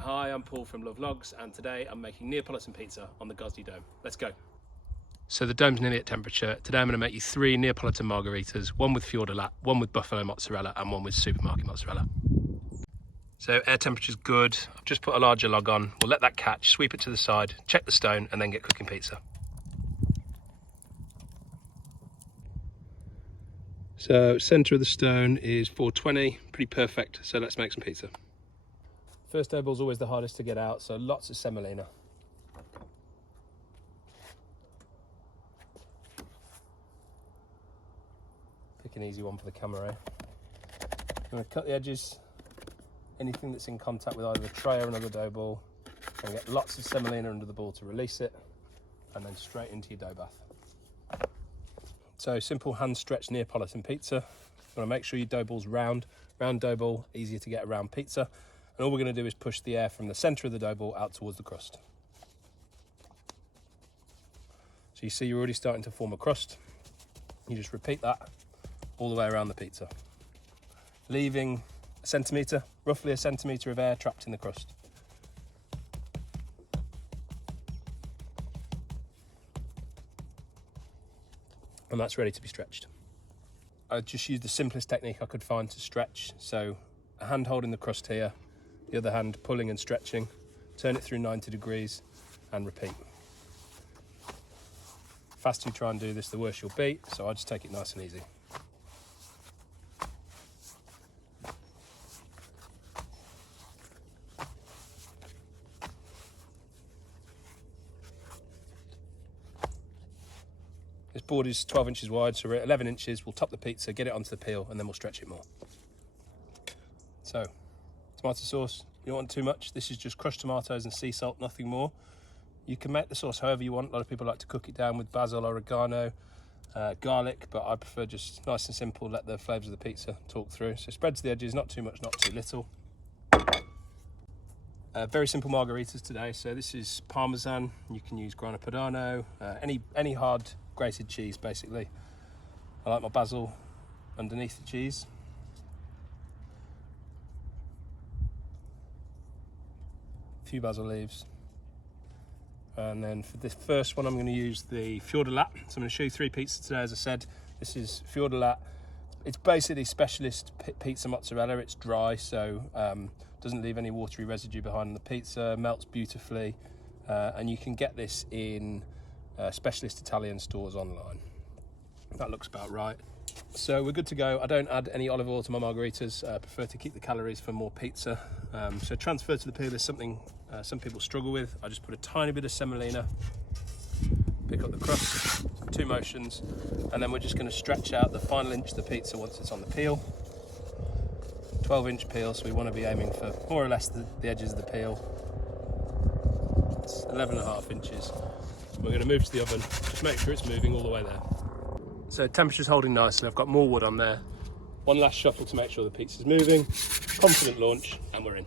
Hi, I'm Paul from Love Logs, and today I'm making Neapolitan pizza on the Gozney Dome. Let's go. So the dome's nearly at temperature. Today I'm going to make you 3 Neapolitan margheritas, one with fior di latte, one with buffalo mozzarella, and one with supermarket mozzarella. So air temperature's good. I've just put a larger log on. We'll let that catch, sweep it to the side, check the stone, and then get cooking pizza. So centre of the stone is 420, pretty perfect. So let's make some pizza. First dough ball's always the hardest to get out, so lots of semolina. Pick an easy one for the camera. I'm going to cut the edges, anything that's in contact with either a tray or another dough ball, and get lots of semolina under the ball to release it, and then straight into your dough bath. So simple hand stretch Neapolitan pizza. You want to make sure your dough ball's round. Round dough ball, easier to get around pizza. And all we're going to do is push the air from the centre of the dough ball out towards the crust. So you see you're already starting to form a crust. You just repeat that all the way around the pizza, leaving a centimetre, roughly a centimetre of air trapped in the crust. And that's ready to be stretched. I just used the simplest technique I could find to stretch. So a hand holding the crust here, the other hand pulling and stretching, turn it through 90 degrees and repeat. The faster you try and do this, the worse you'll be, so I just take it nice and easy. This board is 12 inches wide, so we're at 11 inches. We'll top the pizza, get it onto the peel, and then we'll stretch it more. So, tomato sauce, you don't want too much. This is just crushed tomatoes and sea salt, nothing more. You can make the sauce however you want. A lot of people like to cook it down with basil, oregano, garlic, but I prefer just nice and simple, let the flavours of the pizza talk through. So spread to the edges, not too much, not too little. Very simple margaritas today. So this is Parmesan. You can use Grana Padano, any hard grated cheese basically. I like my basil underneath the cheese. A few basil leaves. And then for this first one, I'm going to use the fior di latte. So I'm going to show you 3 pizzas today. As I said, this is fior di latte. It's basically specialist pizza mozzarella. It's dry, so doesn't leave any watery residue behind the pizza, melts beautifully, and you can get this in specialist Italian stores online. That looks about right. So we're good to go. I don't add any olive oil to my margaritas. I prefer to keep the calories for more pizza. So transfer to the peel is something some people struggle with. I just put a tiny bit of semolina, pick up the crust, 2 motions, and then we're just going to stretch out the final inch of the pizza once it's on the peel. 12-inch peel, so we want to be aiming for more or less the edges of the peel. It's 11.5 inches. We're going to move to the oven, just make sure it's moving all the way there. So temperature's holding nicely. I've got more wood on there. One last shuffle to make sure the pizza's moving. Confident launch, and we're in.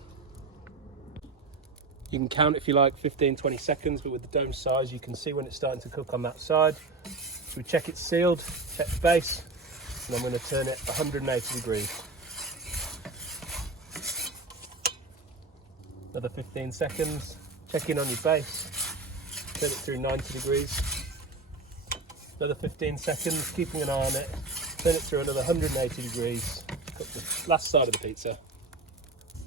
You can count if you like 15-20 seconds, but with the dome size you can see when it's starting to cook on that side. So we check it's sealed, check the base, and I'm going to turn it 180 degrees. Another 15 seconds, check in on your base, turn it through 90 degrees. Another 15 seconds, keeping an eye on it, turn it through another 180 degrees, cook the last side of the pizza.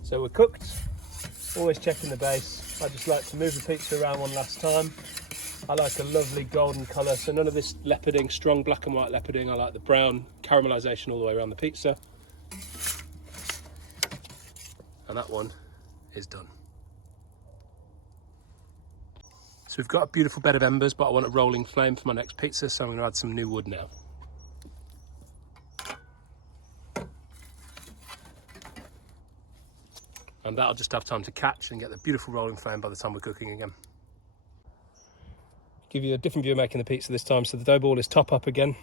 So we're cooked, always checking the base. I just like to move the pizza around one last time. I like a lovely golden colour, so none of this leoparding, strong black and white leoparding. I like the brown caramelisation all the way around the pizza. And that one is done. So we've got a beautiful bed of embers, but I want a rolling flame for my next pizza, so I'm going to add some new wood now. And that'll just have time to catch and get the beautiful rolling flame by the time we're cooking again. Give you a different view of making the pizza this time. So the dough ball is top up again.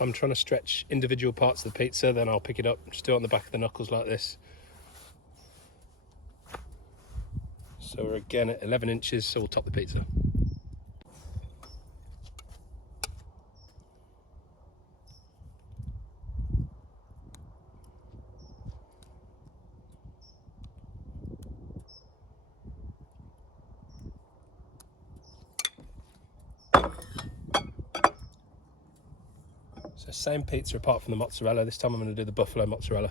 if I'm trying to stretch individual parts of the pizza, then I'll pick it up, just do it on the back of the knuckles like this. So we're again at 11 inches, so we'll top the pizza. So same pizza apart from the mozzarella. This time I'm going to do the buffalo mozzarella.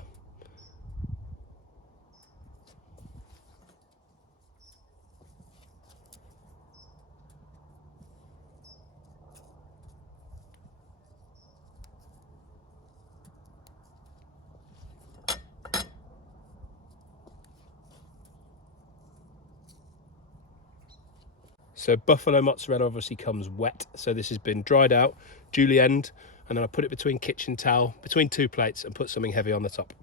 So buffalo mozzarella obviously comes wet, so this has been dried out, julienned, and then I put it between kitchen towel, between 2 plates, and put something heavy on the top.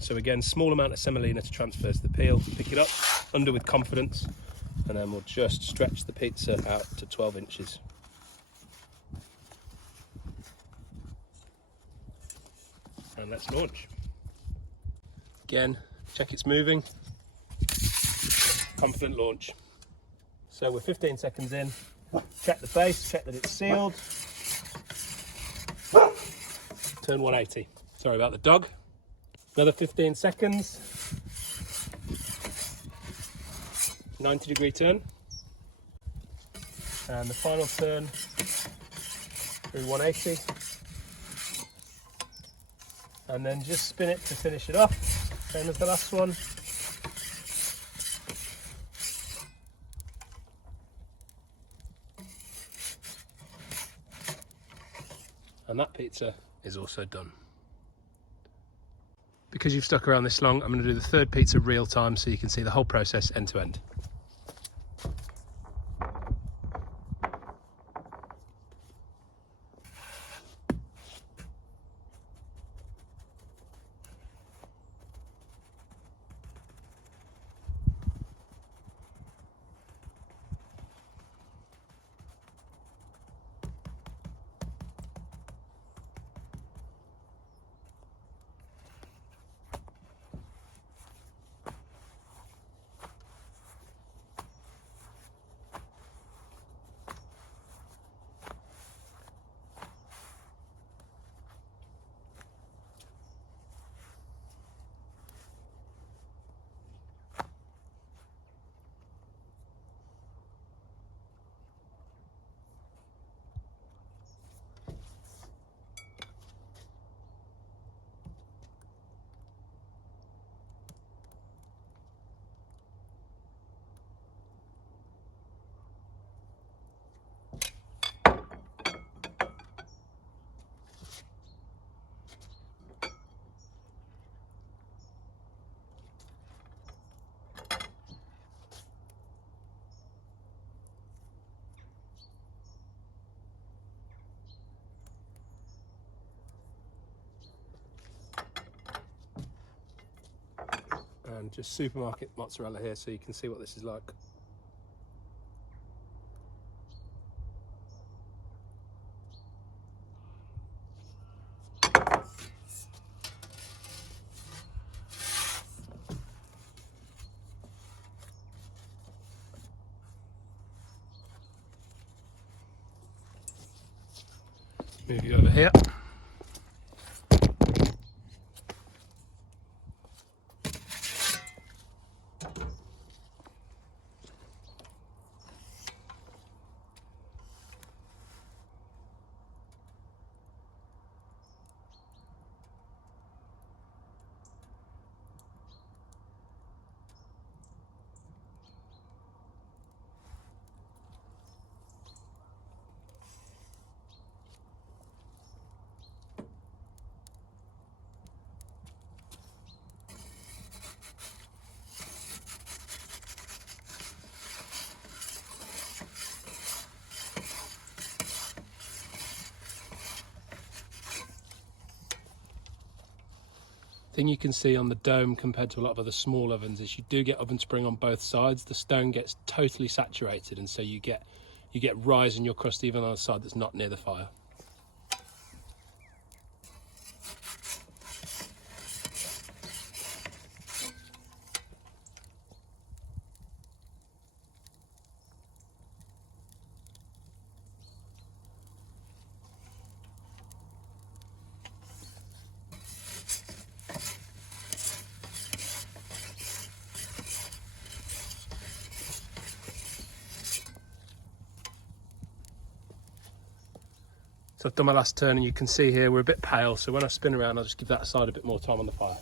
So again, small amount of semolina to transfer to the peel. Pick it up, under with confidence, and then we'll just stretch the pizza out to 12 inches. And let's launch. Again, check it's moving. Confident launch. So we're 15 seconds in. Check the base, check that it's sealed. Turn 180. Sorry about the dog. Another 15 seconds. 90-degree turn. And the final turn through 180. And then just spin it to finish it off, same as the last one. And that pizza is also done. Because you've stuck around this long, I'm going to do the third pizza real time so you can see the whole process end to end. And just supermarket mozzarella here so you can see what this is like. Move you over here. thing you can see on the Dome compared to a lot of other small ovens is you do get oven spring on both sides. The stone gets totally saturated, and so you get rise in your crust even on the side that's not near the fire. So I've done my last turn, and you can see here we're a bit pale, so when I spin around I'll just give that side a bit more time on the fire.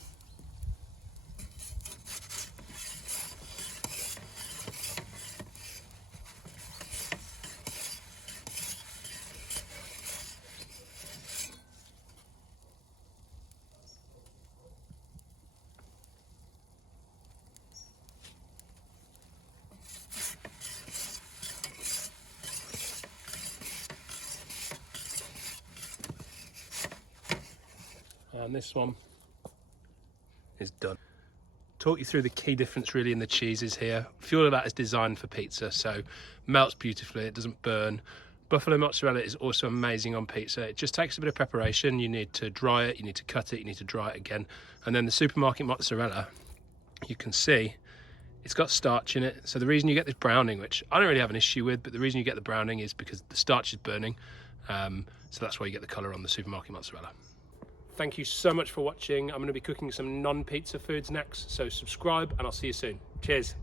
And this one is done. Talk you through the key difference really in the cheeses here. Fior di Latte is designed for pizza, so melts beautifully, it doesn't burn. Buffalo mozzarella is also amazing on pizza. It just takes a bit of preparation. You need to dry it, you need to cut it, you need to dry it again. And then the supermarket mozzarella, you can see it's got starch in it. So the reason you get this browning, which I don't really have an issue with, but the reason you get the browning is because the starch is burning. So that's why you get the colour on the supermarket mozzarella. Thank you so much for watching. I'm going to be cooking some non-pizza foods next, so subscribe and I'll see you soon. Cheers.